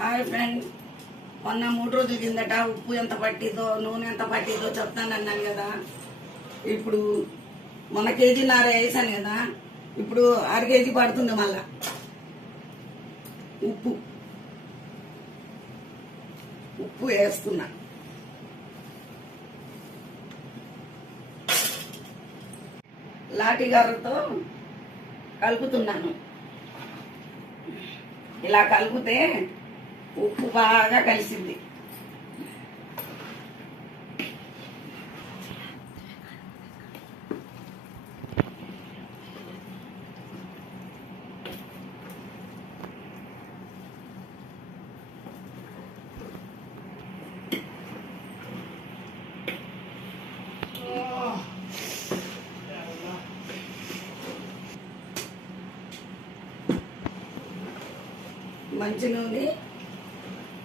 Hi friend, మొన్న 3 రోజుల కిందట ఉప్పు ఎంత పట్టిందో నూనె ఎంత పట్టిందో చెప్తానన్నాను కదా. ఇప్పుడు మొన్న కేజీన్నర వేసాను కదా, ఇప్పుడు 1/2 కేజీ పడుతుంది. మళ్ళా ఉప్పు వేస్తున్నా. లాఠీ గారుతో కలుపుతున్నాను. ఇలా కలిపితే ఉప్పు బాగా కలిసింది.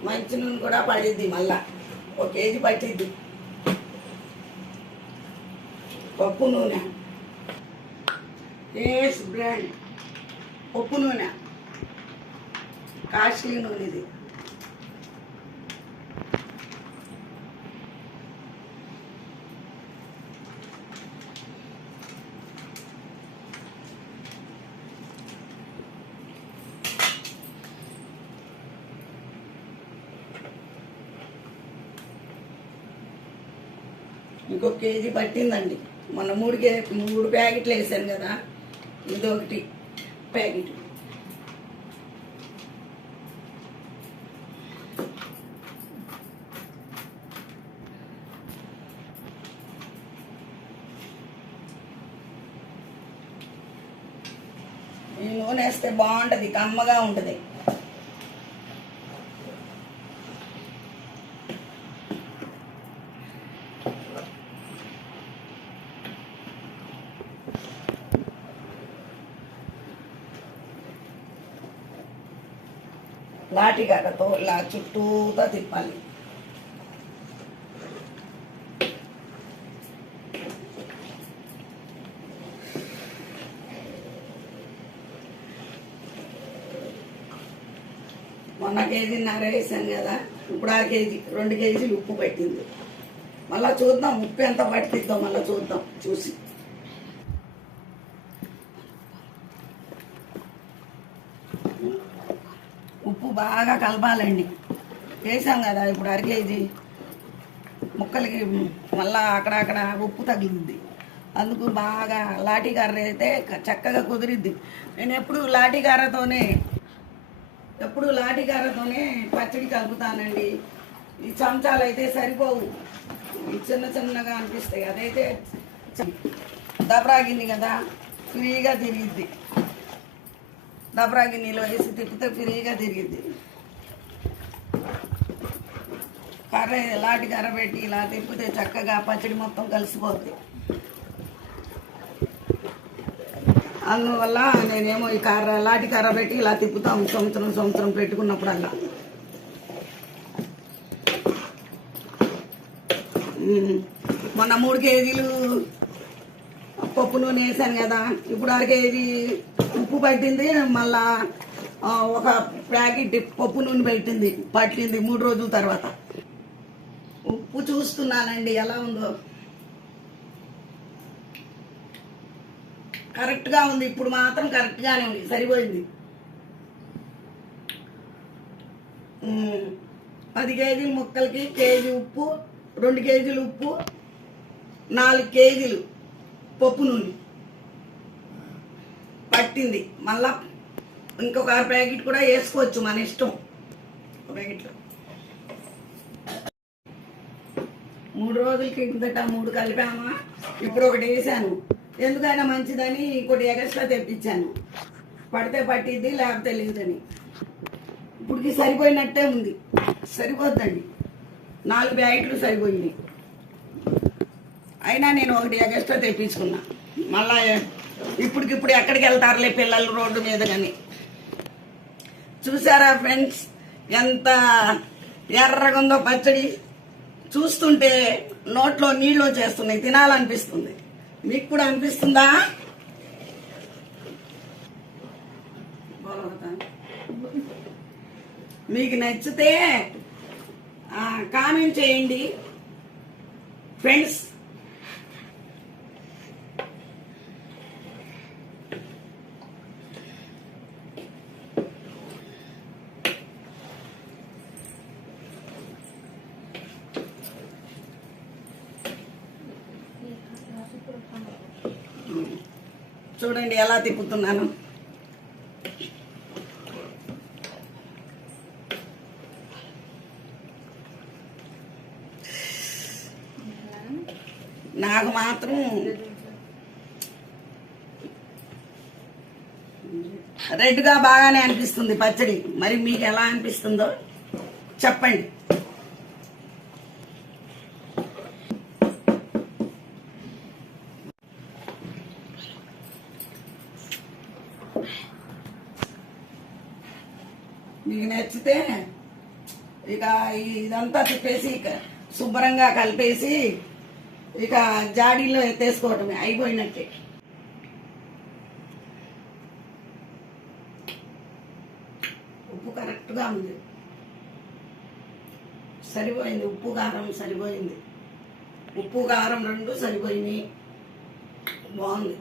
మంచి నూనె కూడా పడిద్ది. మళ్ళా 1 కేజీ పట్టిద్ది. పప్పు నూనె, కేఎస్ బ్రాండ్ పప్పు నూనె, కాస్ట్లీ నూనె ఇది. ఇంకొక కేజీ పట్టిందండి. మొన్న 3 ప్యాకెట్లు వేసాను కదా, ఇది 1 ప్యాకెట్. ఈ నూనె వేస్తే బాగుంటుంది, కమ్మగా ఉంటుంది. లాఠీ కర్రతో ఇలా చుట్టూతో తిప్పాలి. మొన్న కేజీన్నర వేసాను కదా, ఇప్పుడు 2 కేజీలు ఉప్పు పట్టింది. మళ్ళా చూద్దాం ఉప్పు ఎంత పట్టిద్దాం, మళ్ళీ చూద్దాం. చూసి ఉప్పు బాగా కలపాలండి. వేసాం కదా, ఇప్పుడు 1/2 కేజీ ముక్కలకి మళ్ళా అక్కడక్కడ ఉప్పు తగిలింది. అందుకు బాగా లాఠీ కర్ర అయితే చక్కగా కుదిరిద్ది. నేను ఎప్పుడు లాఠీ కర్రతోనే పచ్చడి కలుపుతానండి. ఈ చెంచాలు అయితే సరిపోవు, చిన్నగా అనిపిస్తాయి. అదైతే దబరాగింది కదా, ఫ్రీగా తిరిగిద్ది. దబరా గిన్నెలో వేసి తిప్పితే ఫ్రీగా తిరిగిద్ది. లాఠీ కర్ర పెట్టి ఇలా తిప్పితే చక్కగా పచ్చడి మొత్తం కలిసిపోద్ది. అందువల్ల నేనేమో ఈ లాఠీ కర్ర పెట్టి ఇలా తిప్పుతాం సంవత్సరం పెట్టుకున్నప్పుడల్లా. మొన్న 3 కేజీలు పప్పు నూనె వేసాను కదా, ఇప్పుడు 1/2 కేజీ ఉప్పు పట్టింది. మళ్ళా 1 ప్యాకెట్ పప్పు నూనె పట్టింది 3 రోజుల తర్వాత. ఉప్పు చూస్తున్నానండి ఎలా ఉందో. కరెక్ట్గా ఉంది. ఇప్పుడు మాత్రం కరెక్ట్గానే ఉంది, సరిపోయింది. 10 కేజీల ముక్కలకి కేజీ ఉప్పు, 2 కేజీలు ఉప్పు, 4 కేజీలు పప్పు నూనె పట్టింది. మళ్ళా ఇంకొక 1/2 ప్యాకెట్ కూడా వేసుకోవచ్చు, మన ఇష్టం. ప్యాకెట్లో 3 రోజుల కిందట 3 కలిపామా, ఇప్పుడు 1 వేసాను. ఎందుకైనా మంచిదని ఇంకోటి ఎక్స్ట్రా తెప్పించాను. పడితే పట్టిద్ది, లేకపోతే లేదని. ఇప్పటికి సరిపోయినట్టే ఉంది. సరిపోద్దండి, 4 ప్యాకెట్లు సరిపోయింది. అయినా నేను 1 ఎక్స్ట్రా తెప్పించుకున్నా. మళ్ళా ఇప్పటికిప్పుడు ఎక్కడికి వెళ్తారులే పిల్లలు రోడ్డు మీద. కానీ చూసారా ఫ్రెండ్స్, ఎంత ఎర్రగా ఉందో పచ్చడి. చూస్తుంటే నోట్లో నీళ్ళు వచ్చేస్తున్నాయి, తినాలనిపిస్తుంది. మీకు కూడా అనిపిస్తుందా? మీకు నచ్చితే కామెంట్ చేయండి ఫ్రెండ్స్. చూడండి ఎలా తిప్పుతున్నాను. నాకు మాత్రం రెడ్గా బాగానే అనిపిస్తుంది పచ్చడి. మరి మీకు ఎలా అనిపిస్తుందో చెప్పండి. మీకు నచ్చితే ఇక ఇదంతా తిప్పేసి ఇక శుభ్రంగా కలిపేసి ఇక జాడీలో ఎత్తేసుకోవటమే, అయిపోయినట్టే. ఉప్పు కరెక్ట్గా ఉంది, సరిపోయింది. ఉప్పు కారం సరిపోయింది, ఉప్పు కారం రెండు సరిపోయినాయి, బాగుంది.